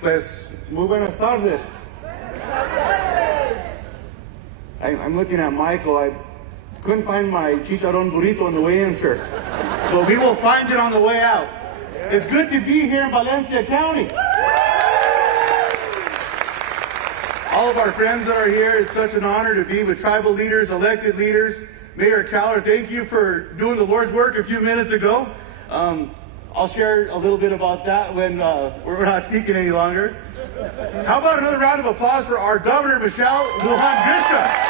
Pues, muy buenas tardes. I'm looking at Michael. I couldn't find my chicharron burrito on the way in, sir. But we will find it on the way out. It's good to be here in Valencia County. All of our friends that are here, it's such an honor to be with tribal leaders, elected leaders. Mayor Caller, thank you for doing the Lord's work a few minutes ago. I'll share a little bit about that when we're not speaking any longer. How about another round of applause for our Governor, Michelle Luján.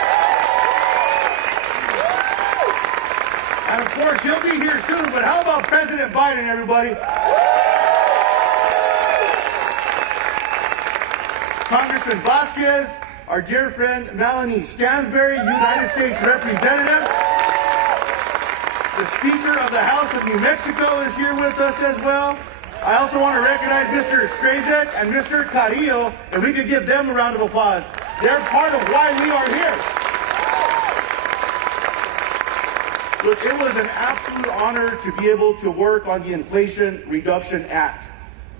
And of course, he'll be here soon, but how about President Biden, everybody? Congressman Vasquez, our dear friend Melanie Stansberry, United States Representative. The Speaker of the House of New Mexico is here with us as well. I also want to recognize Mr. Strazek and Mr. Carrillo, and we could give them a round of applause. They're part of why we are here. Look, it was an absolute honor to be able to work on the Inflation Reduction Act.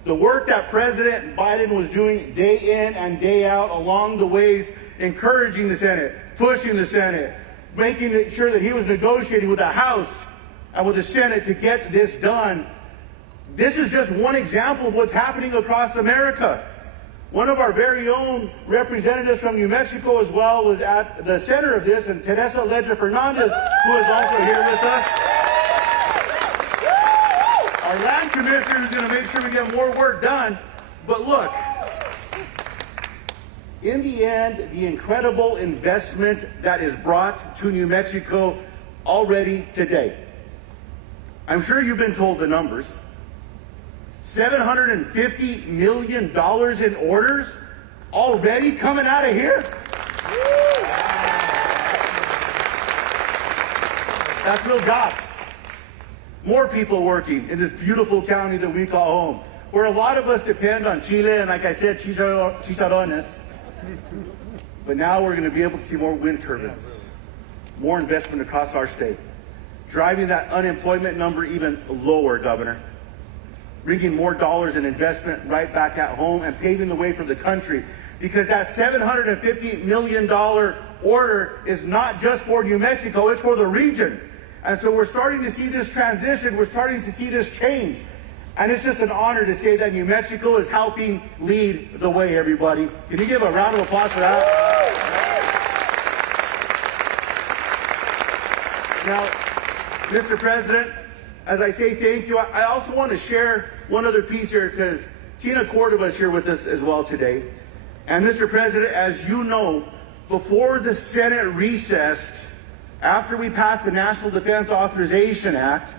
The work that President Biden was doing day in and day out along the ways, encouraging the Senate, pushing the Senate, making sure that he was negotiating with the House and with the Senate to get this done. This is just one example of what's happening across America. One of our very own representatives from New Mexico as well was at the center of this, and Teresa Ledger Fernandez, who is also here with us. Our land commissioner is going to make sure we get more work done. But look, in the end, the incredible investment that is brought to New Mexico already today. I'm sure you've been told the numbers. $750 million in orders already coming out of here. That's real jobs. More people working in this beautiful county that we call home, where a lot of us depend on Chile and, like I said, chicharrones. But now we're going to be able to see more wind turbines, more investment across our state, driving that unemployment number even lower, Governor, bringing more dollars in investment right back at home and paving the way for the country. Because that $750 million order is not just for New Mexico, it's for the region. And so we're starting to see this transition, we're starting to see this change. And it's just an honor to say that New Mexico is helping lead the way, everybody. Can you give a round of applause for that? Now, Mr. President, as I say thank you, I also want to share one other piece here because Tina Cordova is here with us as well today. And Mr. President, as you know, before the Senate recessed, after we passed the National Defense Authorization Act,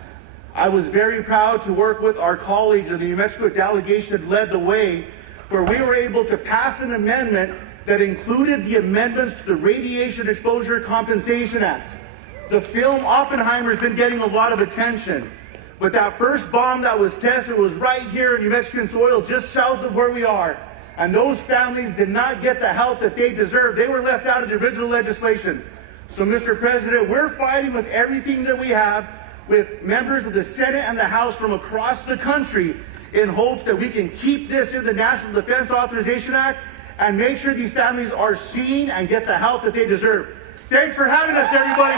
I was very proud to work with our colleagues in the New Mexico delegation led the way, where we were able to pass an amendment that included the amendments to the Radiation Exposure Compensation Act. The film Oppenheimer has been getting a lot of attention, but that first bomb that was tested was right here in New Mexican soil, just south of where we are. And those families did not get the help that they deserved. They were left out of the original legislation. So, Mr. President, we're fighting with everything that we have, with members of the Senate and the House from across the country, in hopes that we can keep this in the National Defense Authorization Act and make sure these families are seen and get the help that they deserve. Thanks for having us, everybody.